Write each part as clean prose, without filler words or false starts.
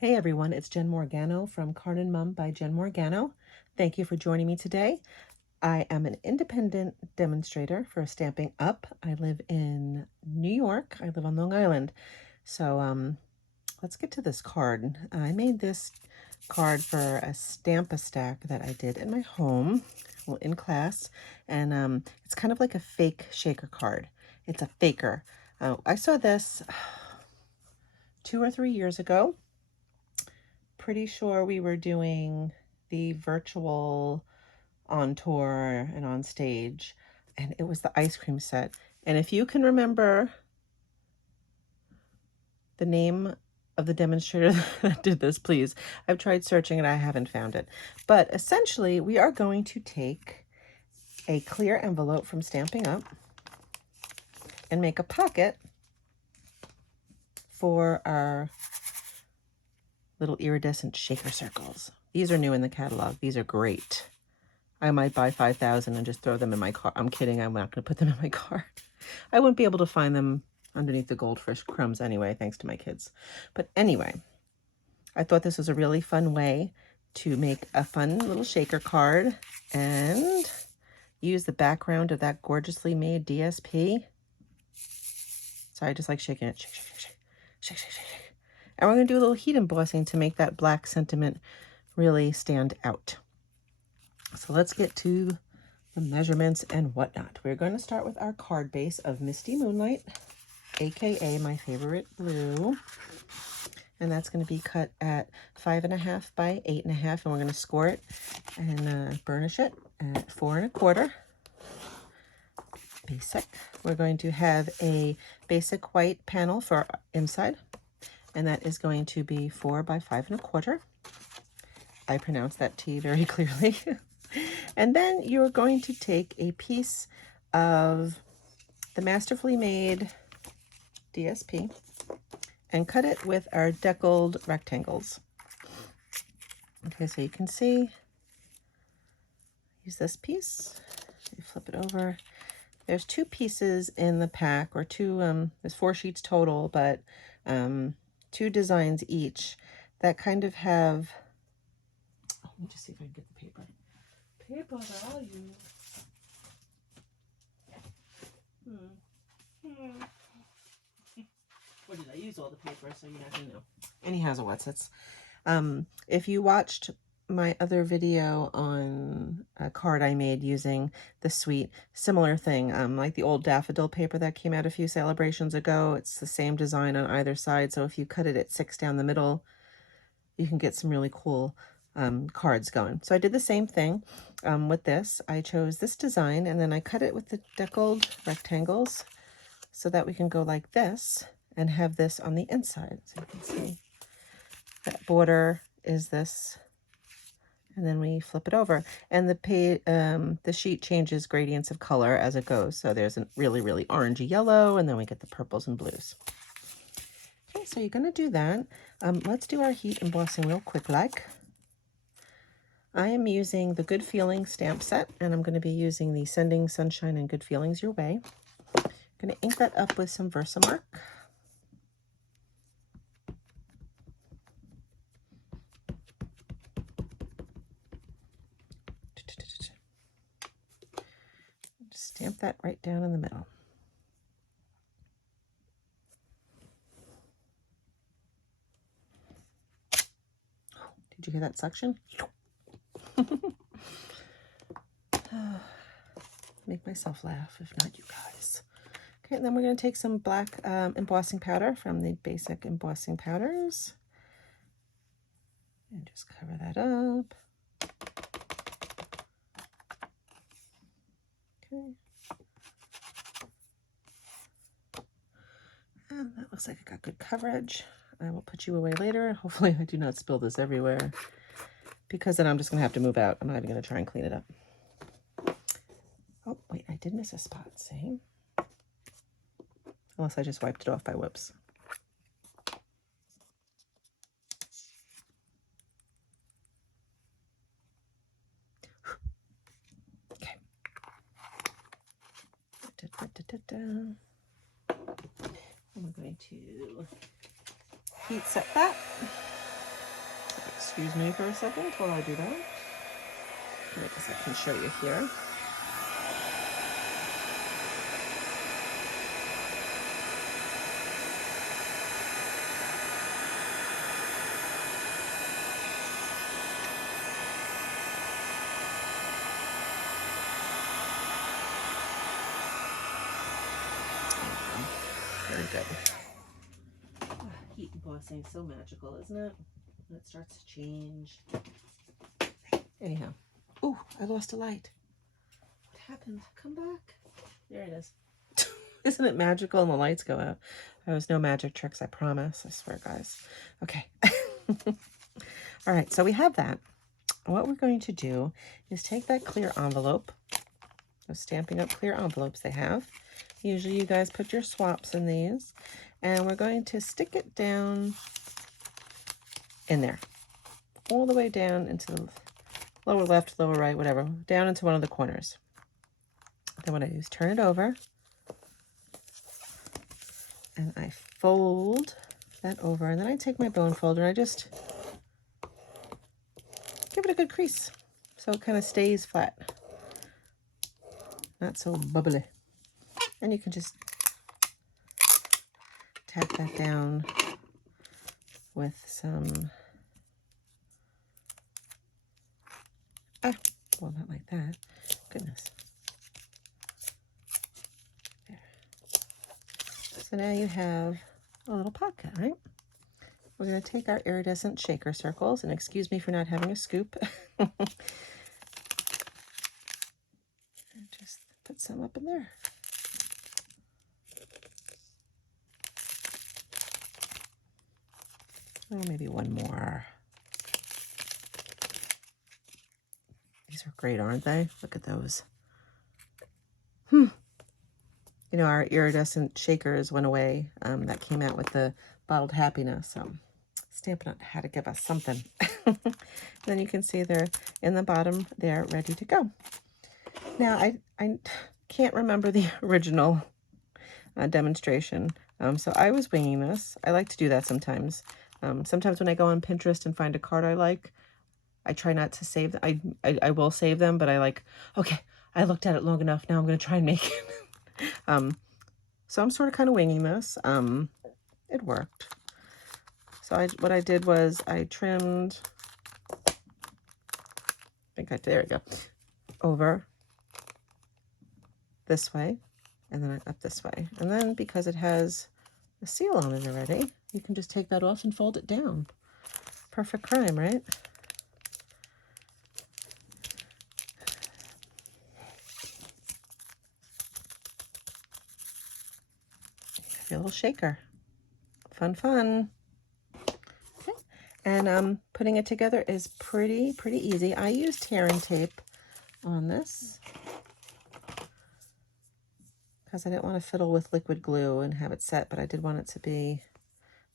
Hey everyone, it's Jen Morgano from Card and Mum by Jen Morgano. Thank you for joining me today. I am an independent demonstrator for Stampin' Up. I live in New York. I live on Long Island. So let's get to this card. I made this card for a Stamp-A-Stack that I did in my home, well, in class, and it's kind of like a fake shaker card. It's a faker. I saw this 2 or 3 years ago. Pretty sure we were doing the virtual on tour and on stage, and it was the ice cream set. And if you can remember the name of the demonstrator that did this, please. I've tried searching and I haven't found it. But essentially, we are going to take a clear envelope from Stampin' Up and make a pocket for our little iridescent shaker circles. These are new in the catalog. These are great. I might buy 5,000 and just throw them in my car. I'm kidding. I'm not going to put them in my car. I wouldn't be able to find them underneath the goldfish crumbs anyway, thanks to my kids. But anyway, I thought this was a really fun way to make a fun little shaker card and use the background of that gorgeously made DSP. So I just like shaking it. Shake, shake, shake, shake, shake, shake, shake. And we're going to do a little heat embossing to make that black sentiment really stand out. So let's get to the measurements and whatnot. We're going to start with our card base of Misty Moonlight, aka my favorite blue. And that's going to be cut at 5.5 by 8.5, and we're going to score it and burnish it at 4 1/4. Basic. We're going to have a basic white panel for inside, and that is going to be 4 by 5 1/4. I pronounced that T very clearly. And then you're going to take a piece of the Masterfully Made DSP and cut it with our deckled rectangles. Okay, so you can see, use this piece, you flip it over. There's 2 pieces in the pack, or there's 4 sheets total, but 2 designs each that kind of have, let me just see if I can get the paper. Paper, where are you? Or did I use all the paper so you're not going to know? Anyhow, what's it's. If you watched my other video on a card I made using the suite, similar thing, like the old daffodil paper that came out a few celebrations ago. It's the same design on either side, so if you cut it at 6 down the middle, you can get some really cool cards going. So I did the same thing with this. I chose this design and then I cut it with the deckled rectangles so that we can go like this and have this on the inside. So you can see that border is this, and then we flip it over, and the sheet changes gradients of color as it goes. So there's a really, really orangey yellow, and then we get the purples and blues. Okay, so you're going to do that. Let's do our heat embossing real quick like. I am using the Good Feelings stamp set, and I'm going to be using the Sending Sunshine and Good Feelings Your Way. I'm going to ink that up with some Versamark. Stamp that right down in the middle. Did you hear that suction? Make myself laugh, if not you guys. Okay, and then we're going to take some black embossing powder from the basic embossing powders and just cover that up. Okay. And that looks like it got good coverage. I will put you away later. Hopefully I do not spill this everywhere, because then I'm just going to have to move out. I'm not even going to try and clean it up. Oh, wait, I did miss a spot, see? Unless I just wiped it off by whoops. Okay. And we're going to heat set that. Excuse me for a second while I do that. I guess I can show you here. Very good. Heat embossing, so magical, isn't it? When it starts to change. Anyhow. Oh, I lost a light. What happened? Come back. There it is. Isn't it magical when the lights go out? There was no magic tricks, I promise. I swear, guys. Okay. All right, so we have that. What we're going to do is take that clear envelope. Those Stampin' Up! Clear envelopes they have. Usually you guys put your swaps in these. And we're going to stick it down in there. All the way down into the lower left, lower right, whatever. Down into one of the corners. Then what I do is turn it over. And I fold that over. And then I take my bone folder and I just give it a good crease. So it kind of stays flat. Not so bubbly. And you can just tap that down with some, well, not like that. Goodness. There. So now you have a little pocket, right? We're going to take our iridescent shaker circles, and excuse me for not having a scoop. And just put some up in there. Oh, maybe one more. These are great, aren't they? Look at those. You know, our iridescent shakers went away. That came out with the bottled happiness. So Stampin' Up! Had to give us something. Then you can see they're in the bottom. They're ready to go. Now, I can't remember the original demonstration. So I was winging this. I like to do that sometimes. Sometimes when I go on Pinterest and find a card I like, I try not to save them. I will save them, but I like, okay, I looked at it long enough. Now I'm going to try and make it. So I'm sort of kind of winging this. It worked. So what I did was I trimmed, there we go, over this way, and then up this way. And then because it has a seal on it already, you can just take that off and fold it down. Perfect crime, right? A little shaker. Fun, fun. Okay. And putting it together is pretty easy. I used tearing tape on this because I didn't want to fiddle with liquid glue and have it set, but I did want it to be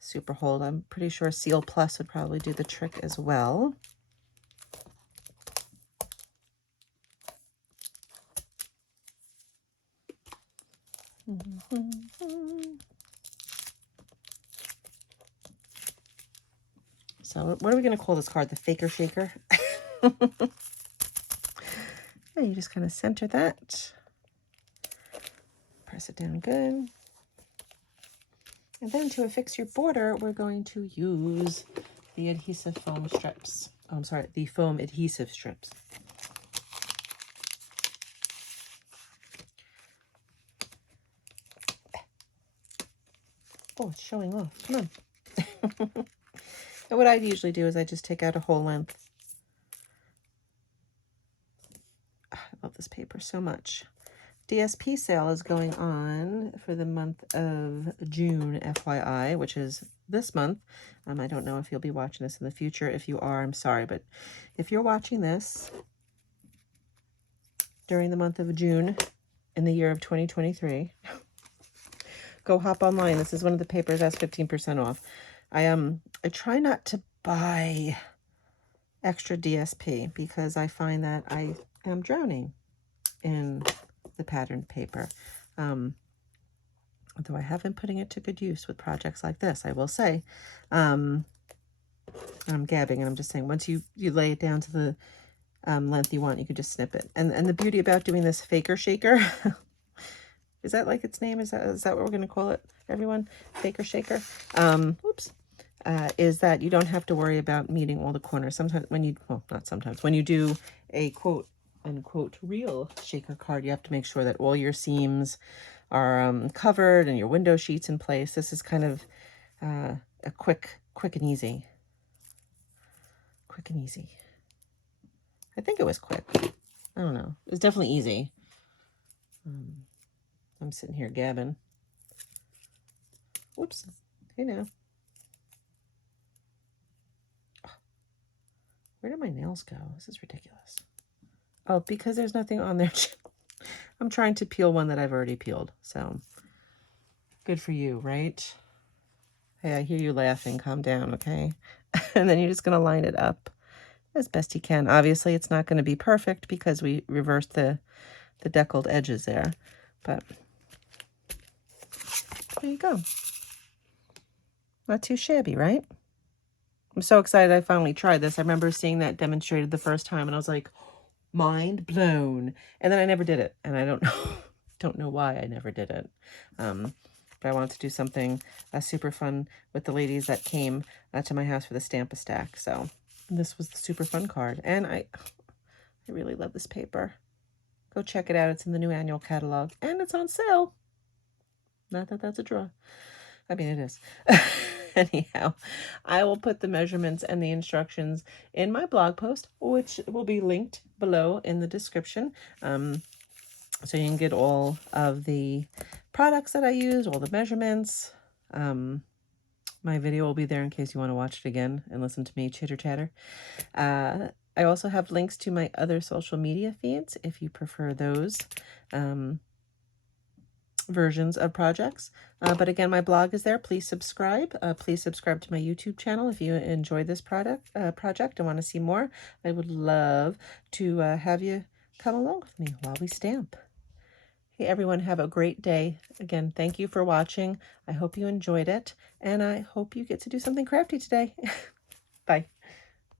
super hold. I'm pretty sure Seal Plus would probably do the trick as well. So what are we going to call this card? The Faker Shaker? And you just kind of center that. Press it down good. And then to affix your border, we're going to use the adhesive foam strips. Oh, I'm sorry, the foam adhesive strips. Oh, it's showing off. Come on. And what I usually do is I just take out a whole length. I love this paper so much. DSP sale is going on for the month of June, FYI, which is this month. I don't know if you'll be watching this in the future. If you are, I'm sorry. But if you're watching this during the month of June in the year of 2023, go hop online. This is one of the papers that's 15% off. I try not to buy extra DSP because I find that I am drowning in the patterned paper. Although I have been putting it to good use with projects like this, I will say. And I'm gabbing, and I'm just saying, once you lay it down to the length you want, you can just snip it. And the beauty about doing this faker shaker, is that like its name? Is that what we're going to call it, everyone? Faker shaker? Oops. Is that you don't have to worry about meeting all the corners. Sometimes when you, well, not sometimes, when you do a quote unquote real shaker card, you have to make sure that all your seams are covered and your window sheets in place. This is kind of a quick and easy. Quick and easy. I think it was quick. I don't know. It was definitely easy. I'm sitting here gabbing. Whoops. Hey now. Where did my nails go? This is ridiculous. Oh, because there's nothing on there. I'm trying to peel one that I've already peeled. So good for you, right? Hey, I hear you laughing. Calm down, okay? And then you're just going to line it up as best you can. Obviously, it's not going to be perfect because we reversed the deckled edges there. But there you go. Not too shabby, right? I'm so excited I finally tried this. I remember seeing that demonstrated the first time, and I was like, mind blown. And then I never did it, and I don't know why I never did it. But I wanted to do something super fun with the ladies that came to my house for the Stamp-A-Stack. So this was the super fun card, and I really love this paper. Go check it out. It's in the new annual catalog, and it's on sale. Not that that's a draw. I mean, it is. Anyhow, I will put the measurements and the instructions in my blog post, which will be linked below in the description. So you can get all of the products that I use, all the measurements. My video will be there in case you want to watch it again and listen to me chitter chatter. I also have links to my other social media feeds if you prefer those versions of projects. But again, my blog is there. Please subscribe. Please subscribe to my YouTube channel if you enjoy this project and want to see more. I would love to have you come along with me while we stamp. Hey, everyone, have a great day. Again, thank you for watching. I hope you enjoyed it, and I hope you get to do something crafty today. Bye.